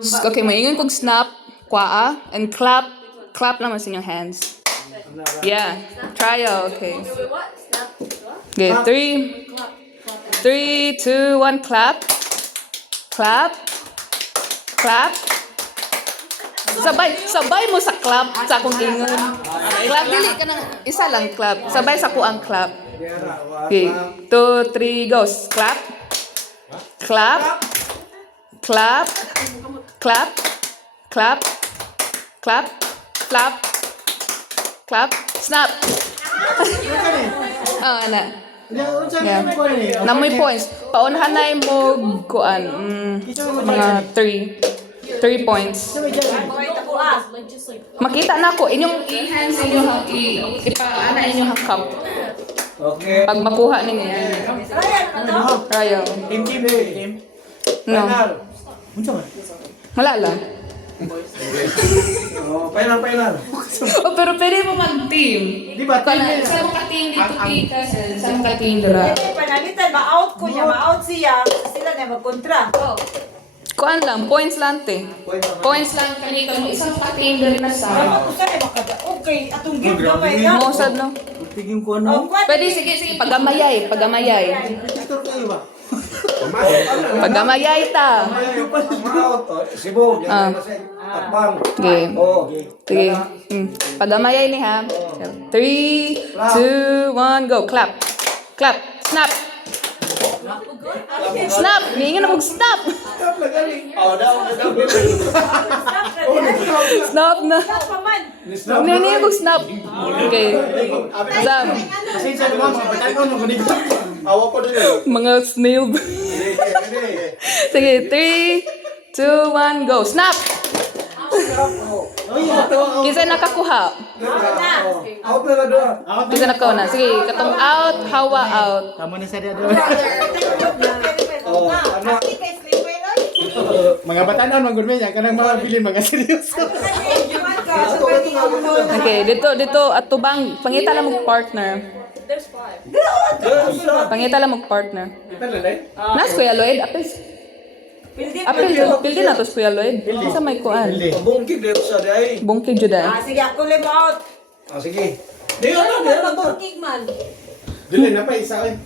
Okay, maingon kog snap, kwaa, and clap. Clap naman sa inyong hands. Yeah. Trial, okay. Okay, 3, 2, 1, clap. Clap. Clap. Sabay mo sa clap sa akong ingon. Clap dili ka nang isa lang clap. Sabay sa ko ang clap. Okay, 2, 3, go. Clap. Clap. Clap. Clap. Clap. Clap. Clap. Clap. Snap. Oh, ana. Yeah. Namoy points. Paunhan na mo kuan. Mga 3 points. Makita na ko inyong i-hands inyong ipaana inyong cup. Okay. Pag makuha ninyo yan. Ryan. Team. No. Wala lang. Final. Oh, pero pwede mo mag-team. Di ba, team Kana, yun? sa mga team dito kita, sa mga team dira. Panalitan, ma-out ko niya, ma-out siya. Sila na magkontra. Kuan lang, points lang te. Points lang kanito mo isang pa-team dira na sa. Okay, atong game gamay na. Mosad no. Tiging ko ano? Pwede sige pagamayay. Victor kayo ba? Pagamayay ta. Sibo. Ah. Atbang. Game. Oh. Sige. Pagamayay ni ha. 3, 2, 1, go. Clap. Clap. Snap. Snap. Niingin ako snap. Snap na. Niingin ako snap. Okay. Zam. Mga snail. Sige. 3, 2, 1, go. Snap. Kisa nakakuha. Out na doon. Kisa nakakuha na. Sige. Katong out. Hawa out. Kamu ni sa dia doon. Oh, ano? Mga batanon man gud niya kanang mga bilin mga seryoso. Okay. Dito. Atubang. Pangita lang mag-partner. Pangita lang mag-partner. Nas Kuya Lloyd. Pildi na to si Kuya Lloyd. Sa may kuan. Bungkig dito sa day. Bungkig juda. Sige, ako lang out. Sige. Di ano to? Dili na pa isa oy.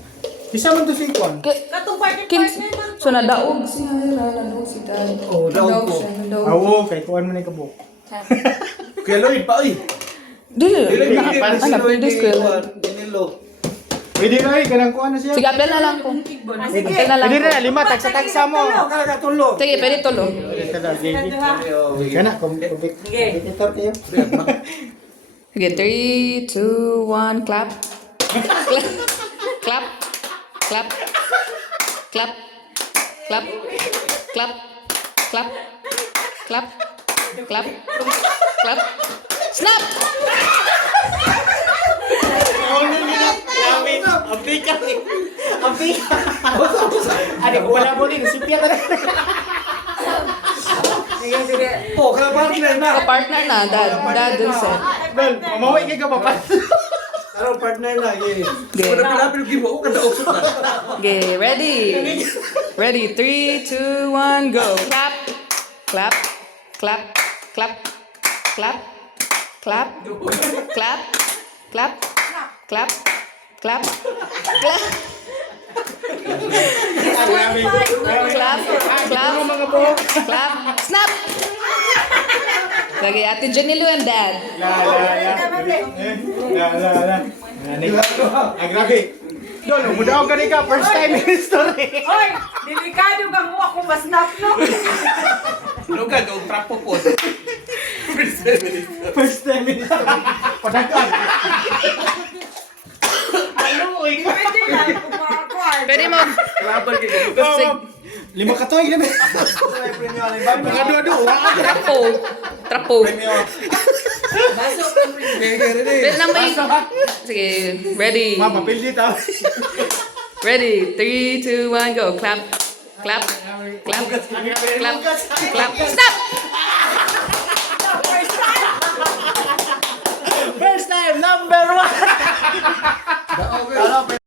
Isa man to si Kwan. Katong partner So nadaog siya. Nadaog si Dad. Oh, daog ko. Nadaog. Awo kay Kwan man ni kabuk. Kuya Lloyd pa ay. Dili. Ano, pildi si Kuya Lloyd. Dinilo. Pwede na eh, kanang Kwan na siya. Sige, apply na lang ko. Apply na lang Pwede ko. na, 5 tagsa-tagsa mo. Kaya tulo. Sige, pwede tulo. Kada gigi. Kana kumbik. Editor kayo. Okay, 3, 2, 1, clap. Clap. Clap. Clap. Clap. Clap. Clap. Clap. Clap. Clap. Snap! Ampika. Adik wala mo din si Pierre. Oh, partner na. Partner na, Dad dun sa. Bel, mamawi kay ka papat. Ano partner na? Okay. Pinapil mo kada usap na. Okay, ready? Ready, 3, 2, 1, go. Clap. Clap. Clap. Clap. Clap. Clap. Clap. Clap. Clap. Clap. Clap. Clap. Clap. Clap. Snap. Lagi Ate Janilo and Dad. La. Grabe. Dolo, mudaw ka ni ka first time in history. Hoy, delikado kang mo ako mas napno. Lugan o trapo po. First time in history. Padagan. Ano oy? Pwede lang kung makakuan. Pwede mo. Trabal ka. Lima ka toy na. Mga duwa. Trapo. Pwede lang may... Sige, ready. Mama, pildi ta. Ready, 3, 2, 1, go. Clap. Clap. Clap. Clap. Clap. Stop! First time, number 1.